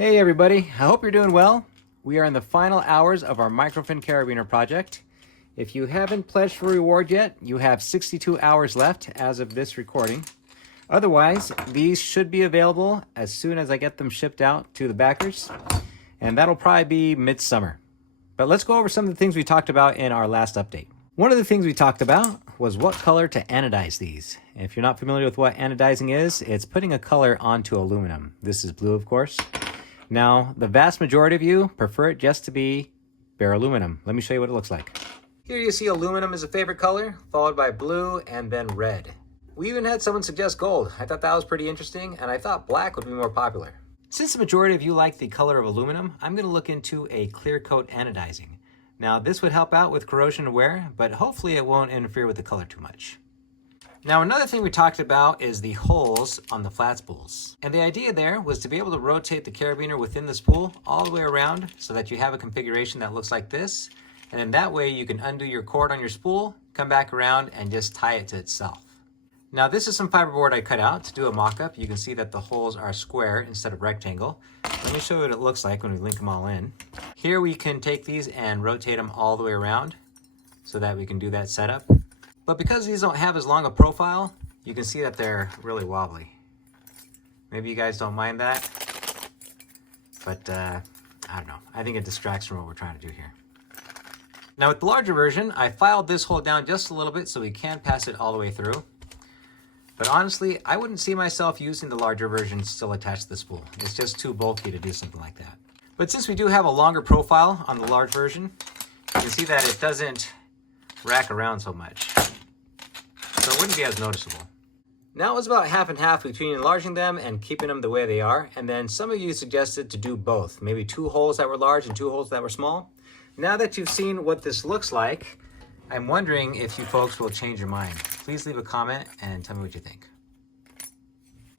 Hey everybody, I hope you're doing well. We are in the final hours of our MicroFin Carabiner project. If you haven't pledged for reward yet, you have 62 hours left as of this recording. Otherwise, these should be available as soon as I get them shipped out to the backers, and that'll probably be midsummer. But let's go over some of the things we talked about in our last update. One of the things we talked about was what color to anodize these. If you're not familiar with what anodizing is, it's putting a color onto aluminum. This is blue, of course. Now, the vast majority of you prefer it just to be bare aluminum. Let me show you what it looks like. Here you see aluminum is a favorite color, followed by blue and then red. We even had someone suggest gold. I thought that was pretty interesting, and I thought black would be more popular. Since the majority of you like the color of aluminum, I'm going to look into a clear coat anodizing. Now, this would help out with corrosion and wear, but hopefully it won't interfere with the color too much. Now, another thing we talked about is the holes on the flat spools. And the idea there was to be able to rotate the carabiner within the spool all the way around so that you have a configuration that looks like this. And then that way you can undo your cord on your spool, come back around and just tie it to itself. Now, this is some fiberboard I cut out to do a mock-up. You can see that the holes are square instead of rectangle. Let me show you what it looks like when we link them all in. Here we can take these and rotate them all the way around so that we can do that setup. But because these don't have as long a profile, you can see that they're really wobbly. Maybe you guys don't mind that, but I don't know. I think it distracts from what we're trying to do here. Now with the larger version, I filed this hole down just a little bit so we can pass it all the way through. But honestly, I wouldn't see myself using the larger version still attached to the spool. It's just too bulky to do something like that. But since we do have a longer profile on the large version, you can see that it doesn't rack around so much. So it wouldn't be as noticeable. Now it was about half and half between enlarging them and keeping them the way they are. And then some of you suggested to do both. Maybe 2 holes that were large and 2 holes that were small. Now that you've seen what this looks like, I'm wondering if you folks will change your mind. Please leave a comment and tell me what you think.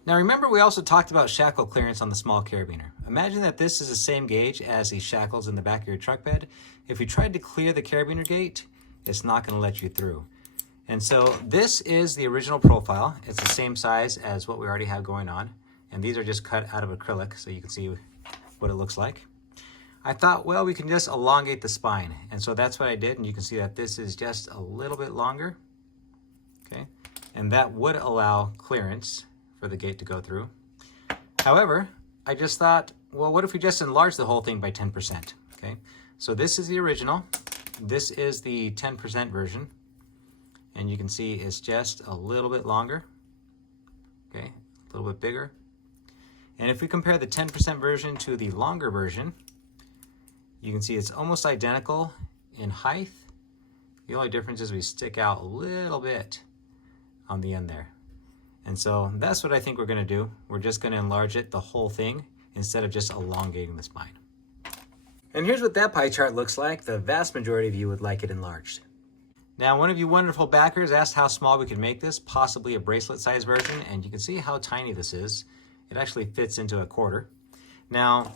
Now remember, we also talked about shackle clearance on the small carabiner. Imagine that this is the same gauge as the shackles in the back of your truck bed. If you tried to clear the carabiner gate, it's not going to let you through. And so this is the original profile. It's the same size as what we already have going on. And these are just cut out of acrylic so you can see what it looks like. I thought, well, we can just elongate the spine. And so that's what I did. And you can see that this is just a little bit longer. Okay. And that would allow clearance for the gate to go through. However, I just thought, well, what if we just enlarge the whole thing by 10%? Okay. So this is the original. This is the 10% version. And you can see it's just a little bit longer, okay, a little bit bigger. And if we compare the 10% version to the longer version, you can see it's almost identical in height. The only difference is we stick out a little bit on the end there. And so that's what I think we're going to do. We're just going to enlarge it, the whole thing, instead of just elongating the spine. And here's what that pie chart looks like. The vast majority of you would like it enlarged. Now, one of you wonderful backers asked how small we could make this, possibly a bracelet size version, and you can see how tiny this is. It actually fits into a quarter. Now,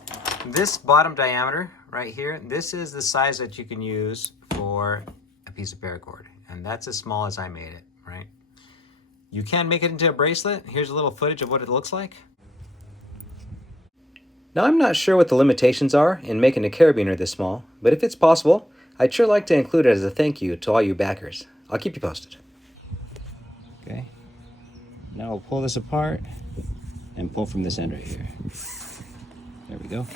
this bottom diameter right here, this is the size that you can use for a piece of paracord, and that's as small as I made it, right? You can make it into a bracelet. Here's a little footage of what it looks like. Now, I'm not sure what the limitations are in making a carabiner this small, but if it's possible, I'd sure like to include it as a thank you to all you backers. I'll keep you posted. Okay. Now we'll pull this apart and pull from this end right here. There we go.